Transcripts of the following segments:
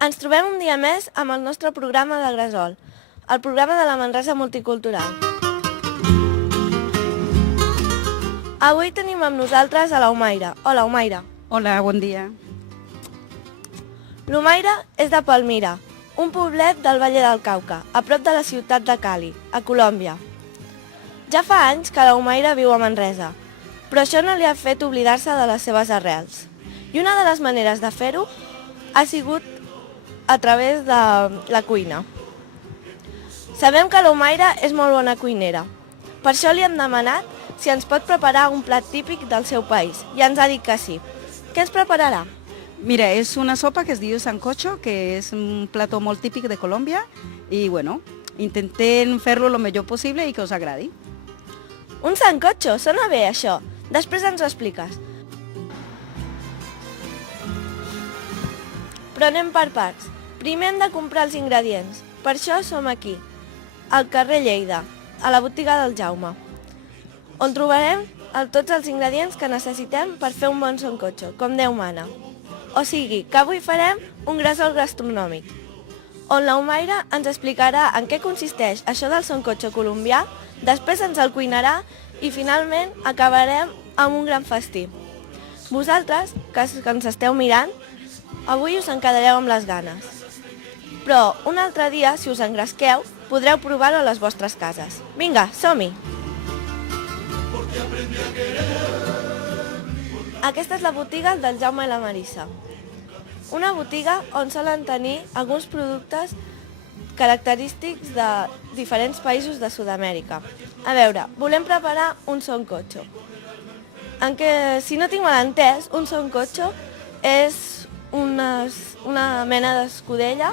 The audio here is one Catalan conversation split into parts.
Ens trobem un dia més amb el nostre programa de Gresol, el programa de la Manresa Multicultural. Avui tenim amb nosaltres a l'Omaira. Hola, Omaira. Hola, bon dia. L'Omaira és de Palmira, un poblet del Valle del Cauca, a prop de la ciutat de Cali, a Colòmbia. Ja fa anys que l'Omaira viu a Manresa, però això no li ha fet oblidar-se de les seves arrels. I una de les maneres de fer-ho ha sigut a través de la cuina. Sabem que l'Omaira és molt bona cuinera. Per això li hem demanat si ens pot preparar un plat típic del seu país, i ens ha dit que sí. Què ens prepararà? Mira, és una sopa que es diu sancocho, que és un plató molt típic de Colòmbia, i bueno, intentem fer-lo el millor possible i que us agradi. Un sancocho, sona bé això. Després ens ho expliques. Però anem per parts. Primer hem de comprar els ingredients. Per això som aquí, al carrer Lleida, a la botiga del Jaume, on trobarem tots els ingredients que necessitem per fer un bon sancocho, com Déu mana. O sigui, que avui farem un gresol gastronòmic, on l'Omaira ens explicarà en què consisteix això del sancocho colombià, després ens el cuinarà i finalment acabarem amb un gran festí. Vosaltres, que ens esteu mirant, avui us en quedareu amb les ganes. Però un altre dia, si us engresqueu, podreu provar-ho a les vostres cases. Vinga, som-hi! Aquesta és la botiga del Jaume i la Marissa. Una botiga on solen tenir alguns productes característics de diferents països de Sud-amèrica. A veure, volem preparar un sancocho. En què, si no tinc mal entès, un sancocho és una mena d'escudella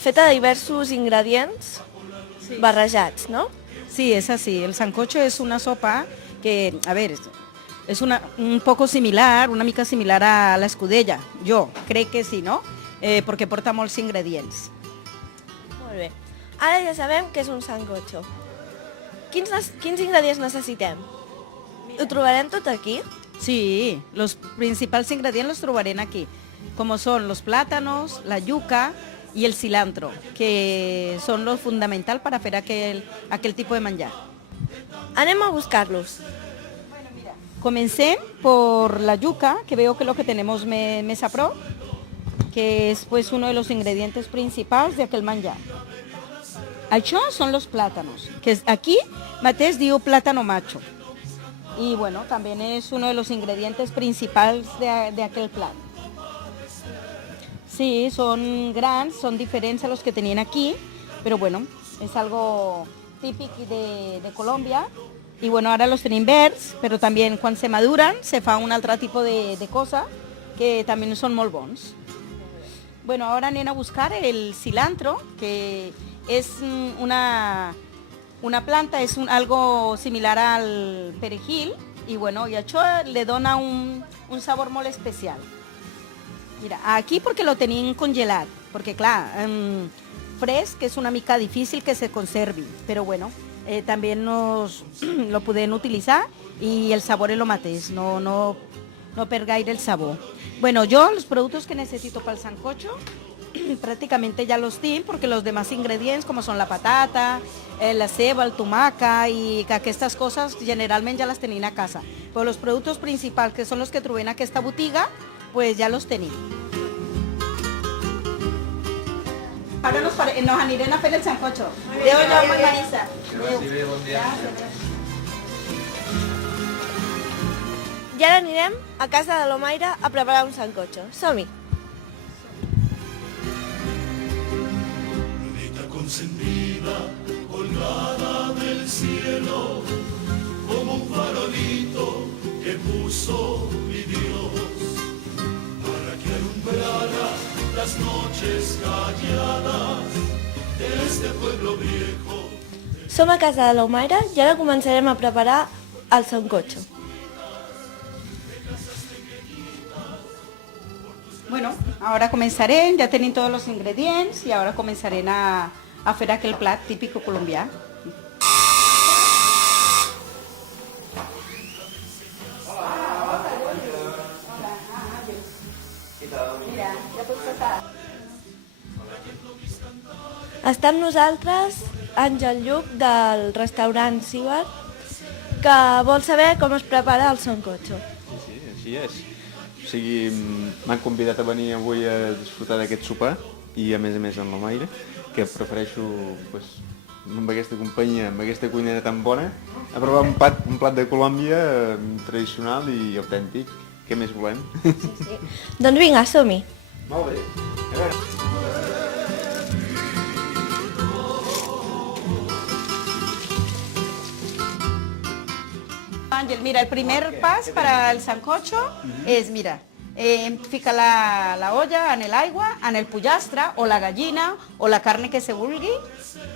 feta de diversos ingredients barrejats, ¿no? Sí, es así. El sancocho es una sopa que, a ver, es un poco similar, una mica similar a la escudella. Jo crec que sí, no? Perquè porta molts ingredients. Molt bé. Ara ja sabem què és un sancocho. Quins ingredients necessitem? Ho trobarem tot aquí? Sí, los principals ingredients los trobarem aquí, como son los plátanos, la yuca y el cilantro, que son lo fundamental para hacer aquel tipo de manjar. Anem a buscar-los. Comencem por la yuca, que veo que es lo que tenemos més a prop, que es pues uno de los ingredientes principals de aquel manjar. Això són los plátanos, que aquí mateix diu plátano macho. Y bueno, también es uno de los ingredientes principals de aquel plat. Sí, son grans, son diferents a los que tenían aquí, pero bueno, es algo típic de Colòmbia. Y bueno, ahora los tenim verds, però també quan se maduran se fa un altre tipus de cosa que també són molt bons. Bueno, ahora anem a buscar el cilantro, que es una planta, es algo similar al perejil, y bueno, y això le dona un sabor molt especial. Mira, aquí porque lo tenim congelat, perquè clar, fresc és una mica difícil que se conservi, però bueno, també lo podem utilitzar i el sabor és el mateix, no per gaire el sabor. Bueno, yo los productos que necesito para el sancocho prácticamente ya los tinc, porque los demás ingredients, como son la patata, la ceba, el tomaca y aquestes coses, generalment ja les tenim a casa. Però los productos principals, que són los que trobem en aquesta botiga, pues ya los tenim. Ara nos anirem a fer el sancocho. Adéu, Jaume i Marissa. Adéu. Bon dia. I ara anirem a casa de l'Omaira a preparar un sancocho. Som-hi! Encendida, colgada del cielo, como un farolito que puso mi Dios, para que alumbrara las noches calladas de este pueblo viejo. Som a casa de l'Omaira i ara començarem a preparar el sancocho. Bueno, ahora comenzarem, ya tenim todos los ingredients y ahora comenzarem a fer aquel plat típico colombià. Mira, ya puedes pasar. Està amb nosaltres Àngel Lluc del restaurant Sibar, que vol saber com es prepara el sancocho. Sí, així és. O sigui, m'han convidat a venir avui a disfrutar d'aquest sopar i a més amb la Mayra, que prefereixo, pues, amb aquesta companyia, amb aquesta cuinera tan bona, a provar un plat de Colòmbia tradicional i autèntic. Què més volem? Sí. Doncs vinga, som-hi. Molt bé. A veure. Ángel, mira, el primer paso para el sancocho es, mira, fica la olla en el agua, en el pollastre o la gallina o la carne que se vulgui.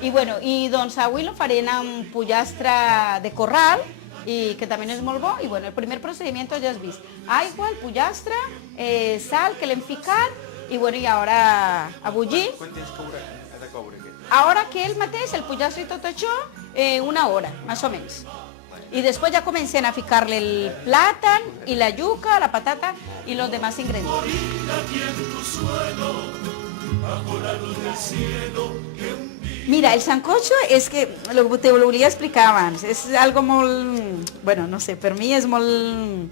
I bueno, i doncs avui lo farem amb pollastre de corral, i que també és molt bo. I bueno, el primer procediment ja has vist. Aigua, el pollastre, sal que l'hem ficat, i bueno, i ara a bullir. Quan tens que ha de coure aquest? Ara que el mateix, el pollastre i tot això, una hora, més o menys. Y después ya comencé a ficarle el plátano y la yuca, la patata y los demás ingredientes. Mira, el sancocho es que, te lo volia explicar abans, és algo molt, bueno, no sé, per mi és molt,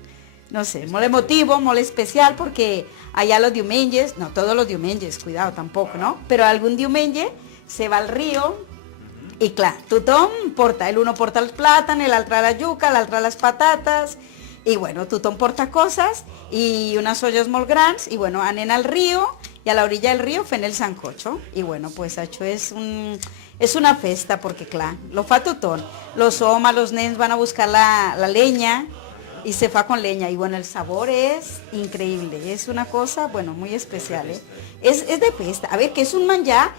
no sé, molt emotivo, molt especial, perquè allà los diumenges, no todos los diumenges, cuidado, tampoc, no? Però algun diumenge se va al río. I clar, tothom porta, l'uno porta els plàtans, l'altre la yuca, l'altre les patates, i bueno, tothom porta coses, i unes olles molt grans, i bueno, anem al riu, i a l'orilla del riu fent el sancocho. I bueno, pues això és una festa, perquè clar, lo fa tothom. Los homes, los nens van a buscar la leña, y se fa con leña, y bueno, el sabor es increíble, es una cosa, bueno, muy especial, es de festa. A ver, que es un manjar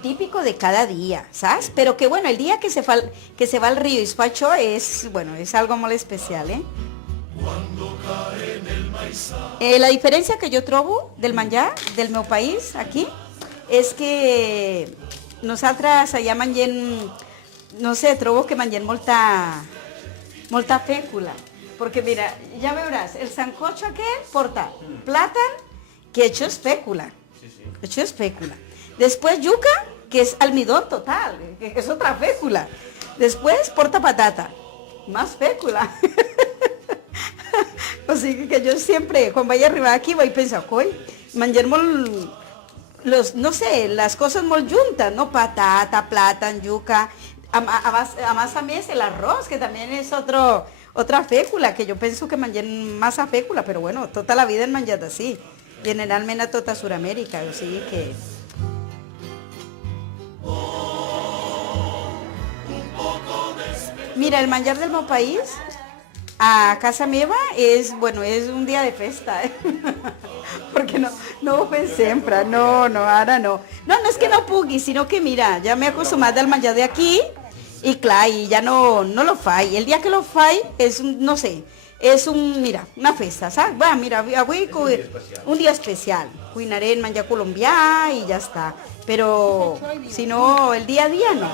típico de cada día, ¿sabes? Pero que bueno, el día que se va al río y es facho es, bueno, es algo muy especial, la diferència que jo trobo del menjar del meu país, aquí, és que nosaltres allà mengem, no sé, trobo que mengem molta fècula. Porque mira, ya verás, el sancocho aquel porta plátano, que hecho es fécula. Hecho es fécula. Después yuca, que es almidón total, que es otra fécula. Después porta patata, más fécula. O sigui que yo siempre, cuando vaya a arribar aquí, voy a pensar, coi, menjar molt, no sé, las cosas molt juntas, ¿no? Patata, plátano, yuca. A més, el arroz, que también es otra fécula, que jo penso que mengem massa fécula, però bueno, tota la vida hem menjat així, generalment a tota Sud-amèrica, o sigui que... Mira, el menjar del meu país, a casa meva, és un dia de festa, perquè no ho fem sempre, no, ara no. No és que no pugui, sinó que mira, ja m'he acostumat al menjar d'aquí, y claro, y ya no lo fai. El día que lo fai es, no sé, es una festa, ¿sabes? Bueno, mira, avui un día especial. Cuinaré en menjar colombià y ya está. Pero si no, el día a día no.